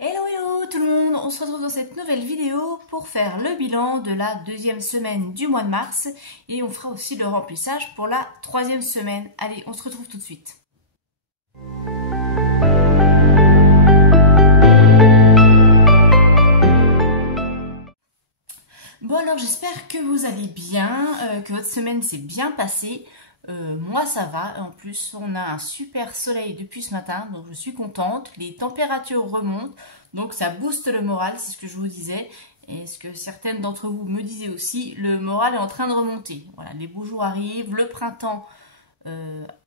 Hello hello tout le monde, on se retrouve dans cette nouvelle vidéo pour faire le bilan de la deuxième semaine du mois de mars et on fera aussi le remplissage pour la troisième semaine. Allez, on se retrouve tout de suite. Bon alors j'espère que vous allez bien, que votre semaine s'est bien passée. Moi ça va, en plus on a un super soleil depuis ce matin, donc je suis contente. Les températures remontent, donc ça booste le moral, c'est ce que je vous disais. Et ce que certaines d'entre vous me disaient aussi, le moral est en train de remonter. Voilà, les beaux jours arrivent, le printemps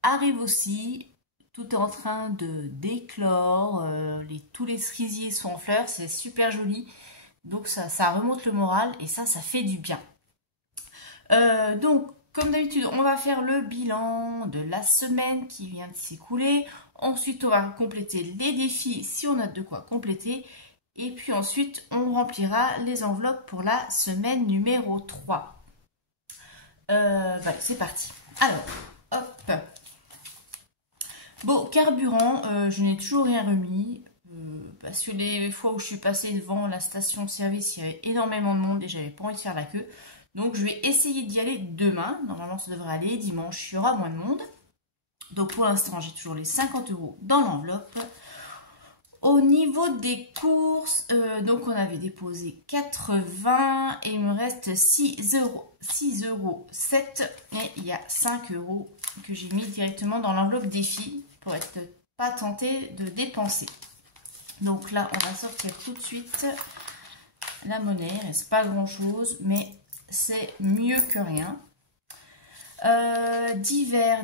arrive aussi. Tout est en train de d'éclore, tous les cerisiers sont en fleurs, c'est super joli. Donc ça remonte le moral et ça fait du bien. Donc, comme d'habitude, on va faire le bilan de la semaine qui vient de s'écouler. Ensuite, on va compléter les défis si on a de quoi compléter. Et puis ensuite, on remplira les enveloppes pour la semaine numéro 3. Voilà, c'est parti. Alors, hop. Bon, carburant, je n'ai toujours rien remis. Parce que les fois où je suis passée devant la station-service, il y avait énormément de monde et j'avais pas envie de faire la queue. Donc je vais essayer d'y aller demain. Normalement ça devrait aller. Dimanche, il y aura moins de monde. Donc pour l'instant, j'ai toujours les 50 € dans l'enveloppe. Au niveau des courses, donc on avait déposé 80 et il me reste 6,07 € et il y a 5 € que j'ai mis directement dans l'enveloppe défi pour être pas tentée de dépenser. Donc là, on va sortir tout de suite la monnaie. Il ne reste pas grand chose, mais c'est mieux que rien. Divers,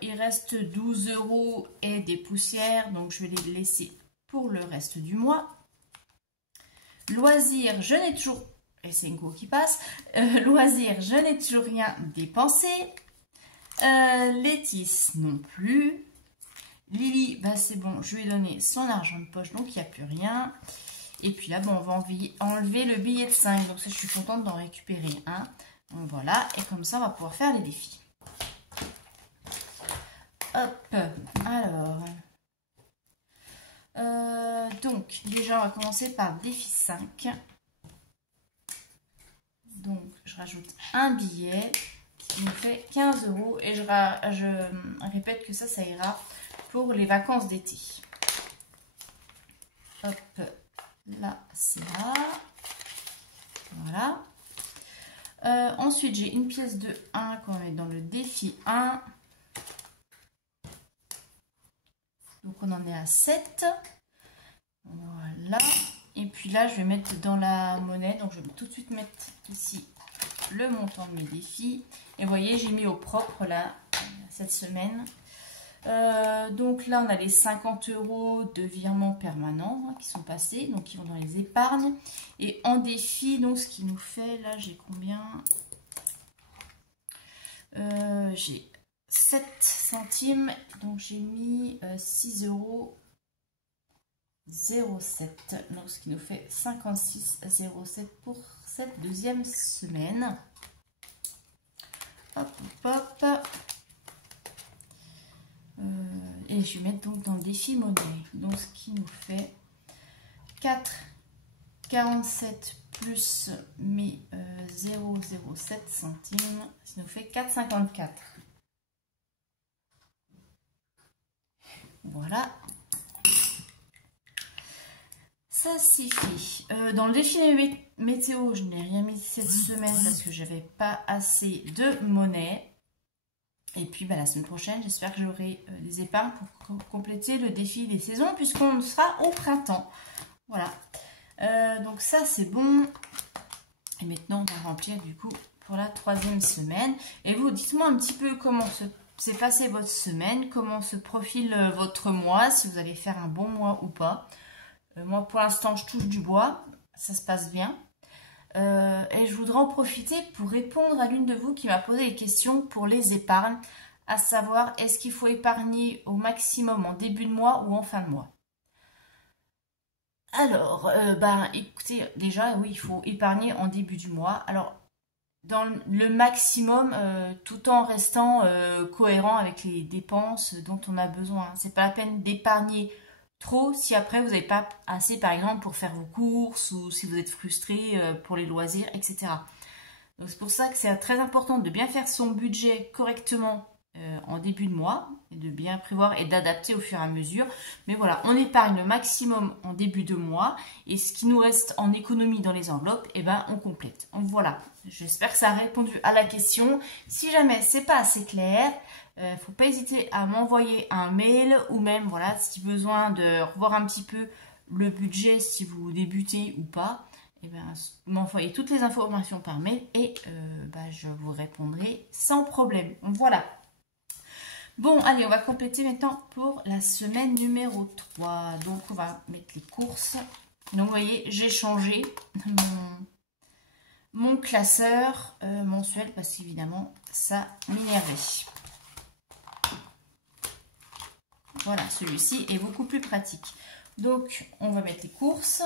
il reste 12 € et des poussières, donc je vais les laisser pour le reste du mois. Loisirs, je n'ai toujours, et c'est une go qui passe, loisirs, je n'ai toujours rien dépensé. Létis non plus. Lily, bah c'est bon, je lui ai donné son argent de poche, donc il n'y a plus rien. Et puis là, bon, on va enlever le billet de 5, donc ça, je suis contente d'en récupérer un. Donc voilà, et comme ça, on va pouvoir faire les défis. Hop, alors. Donc, déjà, on va commencer par le défi 5. Donc, je rajoute un billet qui me fait 15 € et je répète que ça ira pour les vacances d'été. Hop, là, c'est là. Voilà. Ensuite, j'ai une pièce de 1 qu'on va mettre dans le défi 1. Donc, on en est à 7. Voilà. Et puis là, je vais mettre dans la monnaie. Donc, je vais tout de suite mettre ici le montant de mes défis. Et vous voyez, j'ai mis au propre là, cette semaine. Donc là, on a les 50 € de virement permanent qui sont passés, donc qui vont dans les épargnes. Et en défi, donc ce qui nous fait, là, j'ai combien? J'ai 7 centimes, donc j'ai mis 6,07 €, donc ce qui nous fait 56,07 € pour cette deuxième semaine. Hop, hop, hop. Et je vais mettre donc dans le défi monnaie. Donc ce qui nous fait 4,47 plus mes 0,07 centimes. Ça nous fait 4,54. Voilà. Ça c'est fait. Dans le défi météo, je n'ai rien mis cette semaine parce que j'avais pas assez de monnaie. Et puis la semaine prochaine, j'espère que j'aurai des épargnes pour compléter le défi des saisons puisqu'on sera au printemps. Voilà. Donc ça, c'est bon. Et maintenant, on va remplir du coup pour la troisième semaine. Et vous, dites-moi un petit peu comment s'est passée votre semaine, comment se profile votre mois, si vous allez faire un bon mois ou pas. Moi, pour l'instant, je touche du bois. Ça se passe bien. Et je voudrais en profiter pour répondre à l'une de vous qui m'a posé des questions pour les épargnes, à savoir est-ce qu'il faut épargner au maximum en début de mois ou en fin de mois. Alors, écoutez, déjà oui, il faut épargner en début du mois. Alors, dans le maximum, tout en restant cohérent avec les dépenses dont on a besoin. C'est pas la peine d'épargner trop si après vous n'avez pas assez par exemple pour faire vos courses ou si vous êtes frustré pour les loisirs, etc. Donc c'est pour ça que c'est très important de bien faire son budget correctement en début de mois et de bien prévoir et d'adapter au fur et à mesure. Mais voilà, on épargne le maximum en début de mois et ce qui nous reste en économie dans les enveloppes, eh ben on complète. Donc voilà, j'espère que ça a répondu à la question. Si jamais c'est pas assez clair, faut pas hésiter à m'envoyer un mail ou même voilà si besoin de revoir un petit peu le budget si vous débutez ou pas. Eh bien, m'envoyez toutes les informations par mail et je vous répondrai sans problème. Voilà. Bon, allez, on va compléter maintenant pour la semaine numéro 3. Donc, on va mettre les courses. Donc, vous voyez, j'ai changé mon classeur mensuel parce qu'évidemment, ça m'énervait. Voilà, celui-ci est beaucoup plus pratique. Donc, on va mettre les courses.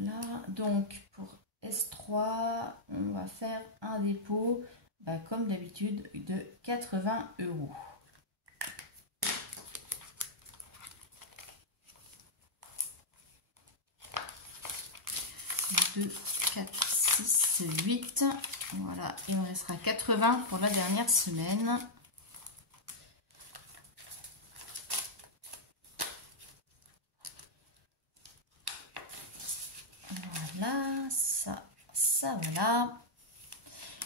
Là, donc pour S3, on va faire un dépôt, comme d'habitude, de 80 €. 2, 4, 6, 8. Voilà, il me restera 80 pour la dernière semaine. Voilà, ça, voilà.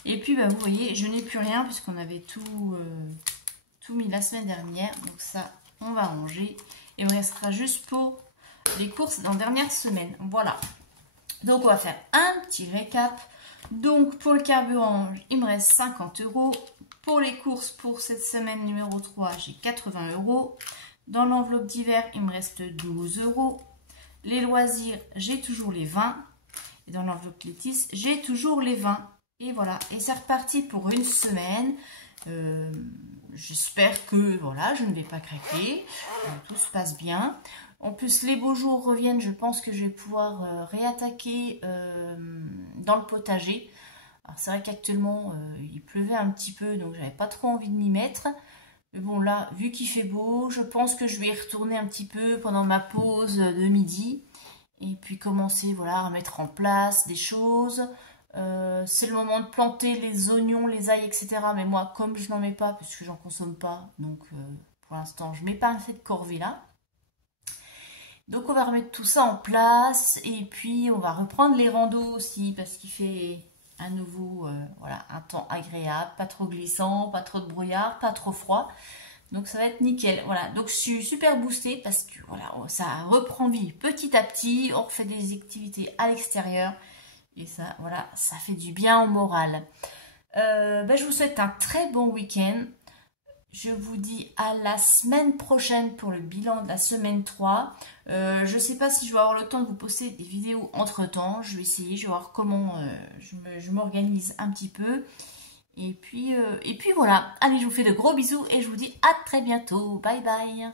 Et puis, vous voyez, je n'ai plus rien puisqu'on avait tout mis la semaine dernière. Donc ça, on va ranger. Il me restera juste pour les courses dans la dernière semaine. Voilà. Donc, on va faire un petit récap. Donc, pour le carburant, il me reste 50 €. Pour les courses, pour cette semaine numéro 3, j'ai 80 €. Dans l'enveloppe d'hiver, il me reste 12 €. Les loisirs, j'ai toujours les 20. Et dans l'enveloppe Létis, j'ai toujours les 20. Et voilà. Et c'est reparti pour une semaine. J'espère que voilà, je ne vais pas craquer. Tout se passe bien. En plus, les beaux jours reviennent. Je pense que je vais pouvoir réattaquer dans le potager. Alors, c'est vrai qu'actuellement, il pleuvait un petit peu, donc j'avais pas trop envie de m'y mettre. Mais bon, là, vu qu'il fait beau, je pense que je vais y retourner un petit peu pendant ma pause de midi. Et puis commencer voilà, à mettre en place des choses. C'est le moment de planter les oignons, les ails, etc. Mais moi, comme je n'en mets pas, parce que j'en consomme pas, donc pour l'instant, je ne mets pas cette corvée-là. Donc on va remettre tout ça en place. Et puis on va reprendre les randos aussi, parce qu'il fait à nouveau voilà, un temps agréable, pas trop glissant, pas trop de brouillard, pas trop froid. Donc ça va être nickel. Voilà, donc je suis super boostée parce que voilà, ça reprend vie petit à petit. On refait des activités à l'extérieur. Et ça, voilà, ça fait du bien au moral. Je vous souhaite un très bon week-end. Je vous dis à la semaine prochaine pour le bilan de la semaine 3. Je ne sais pas si je vais avoir le temps de vous poster des vidéos entre temps. Je vais essayer, je vais voir comment je m'organise un petit peu. Et puis voilà. Allez, je vous fais de gros bisous et je vous dis à très bientôt. Bye bye.